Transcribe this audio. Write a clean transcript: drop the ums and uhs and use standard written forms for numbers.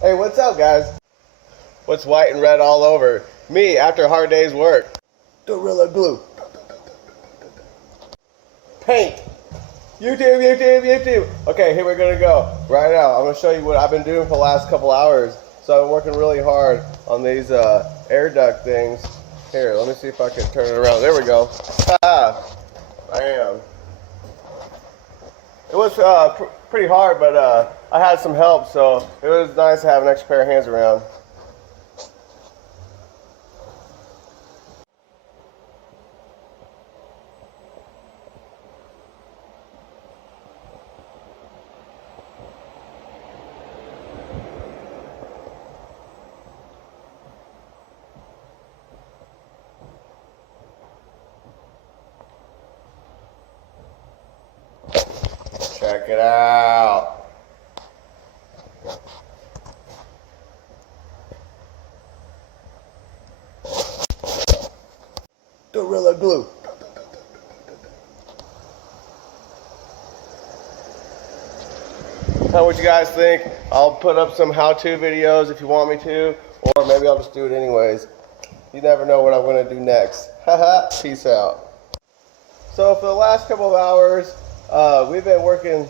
Hey, what's up, guys? What's white and red all over? Me after a hard day's work. Gorilla Glue. Paint. YouTube. Okay, here we're gonna go. Right now, I'm gonna show you what I've been doing for the last couple hours. So I've been working really hard on these air duct things. Here, let me see if I can turn it around. There we go. I am. It was pretty hard, but I had some help, so it was nice to have an extra pair of hands around. Check it out. Gorilla Glue. How would you guys think? I'll put up some how-to videos if you want me to, or maybe I'll just do it anyways. You never know what I'm going to do next. Haha, peace out. So for the last couple of hours, we've been working